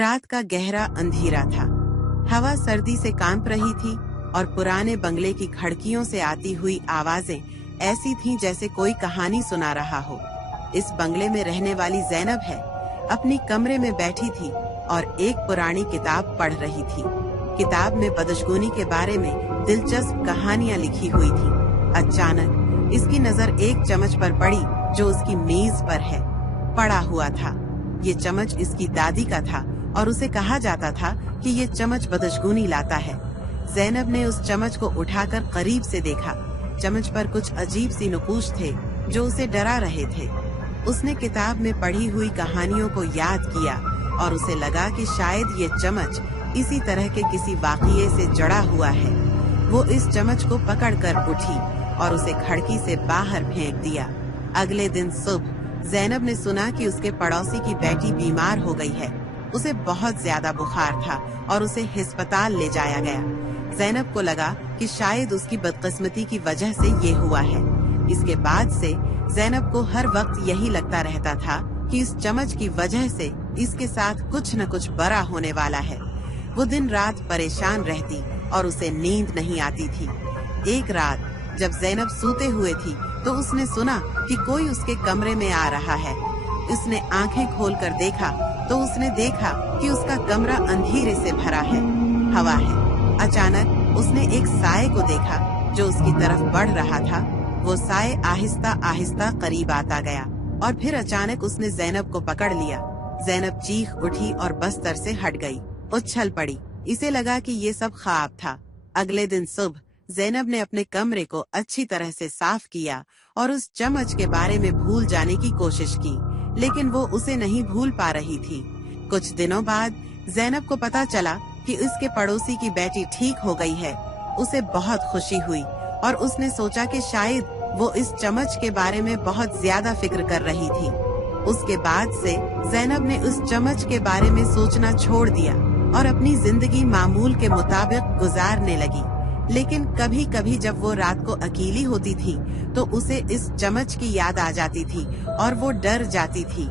रात का गहरा अंधेरा था। हवा सर्दी से कांप रही थी और पुराने बंगले की खिड़कियों से आती हुई आवाजें ऐसी थीं जैसे कोई कहानी सुना रहा हो। इस बंगले में रहने वाली ज़ैनब है अपनी कमरे में बैठी थी और एक पुरानी किताब पढ़ रही थी। किताब में बदशगुनी के बारे में दिलचस्प कहानियां लिखी हुई थी। अचानक इसकी नजर एक चम्मच पर पड़ी जो उसकी मेज पर है पड़ा हुआ था। ये चम्मच इसकी दादी का था और उसे कहा जाता था कि ये चम्मच बदशगुनी लाता है। ज़ैनब ने उस चम्मच को उठाकर करीब से देखा। चम्मच पर कुछ अजीब सी नकूश थे जो उसे डरा रहे थे। उसने किताब में पढ़ी हुई कहानियों को याद किया और उसे लगा कि शायद ये चम्मच इसी तरह के किसी वाक़ये से जड़ा हुआ है। वो इस चम्मच को पकड़कर उठी और उसे खिड़की से बाहर फेंक दिया। अगले दिन सुबह ज़ैनब ने सुना कि उसके पड़ोसी की बेटी बीमार हो गई है। उसे बहुत ज्यादा बुखार था और उसे अस्पताल ले जाया गया। ज़ैनब को लगा कि शायद उसकी बदकिस्मती की वजह से ये हुआ है। इसके बाद से ज़ैनब को हर वक्त यही लगता रहता था कि इस चम्मच की वजह से इसके साथ कुछ न कुछ बड़ा होने वाला है। वो दिन रात परेशान रहती और उसे नींद नहीं आती थी। एक रात जब ज़ैनब सोते हुए थी तो उसने सुना कि कोई उसके कमरे में आ रहा है। उसने आंखें खोलकर देखा तो उसने देखा कि उसका कमरा अंधेरे से भरा है, हवा है। अचानक उसने एक साए को देखा जो उसकी तरफ बढ़ रहा था। वो साए आहिस्ता आहिस्ता करीब आता गया और फिर अचानक उसने ज़ैनब को पकड़ लिया। ज़ैनब चीख उठी और बस्तर से हट गई, उछल पड़ी। इसे लगा कि ये सब ख्वाब था। अगले दिन सुबह ज़ैनब ने अपने कमरे को अच्छी तरह से साफ किया और उस चम्मच के बारे में भूल जाने की कोशिश की, लेकिन वो उसे नहीं भूल पा रही थी। कुछ दिनों बाद ज़ैनब को पता चला कि उसके पड़ोसी की बेटी ठीक हो गई है। उसे बहुत खुशी हुई और उसने सोचा कि शायद वो इस चम्मच के बारे में बहुत ज्यादा फिक्र कर रही थी। उसके बाद से ज़ैनब ने उस चम्मच के बारे में सोचना छोड़ दिया और अपनी जिंदगी मामूल के मुताबिक गुजारने लगी। लेकिन कभी कभी जब वो रात को अकेली होती थी तो उसे इस चम्मच की याद आ जाती थी और वो डर जाती थी।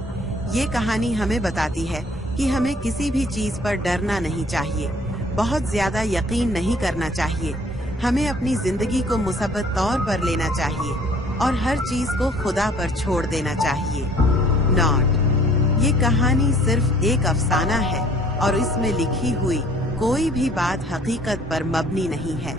ये कहानी हमें बताती है कि हमें किसी भी चीज पर डरना नहीं चाहिए, बहुत ज्यादा यकीन नहीं करना चाहिए। हमें अपनी जिंदगी को मुसब्बत तौर पर लेना चाहिए और हर चीज को खुदा पर छोड़ देना चाहिए। नॉट, ये कहानी सिर्फ एक अफसाना है और इसमें लिखी हुई कोई भी बात हकीकत पर मबनी नहीं है।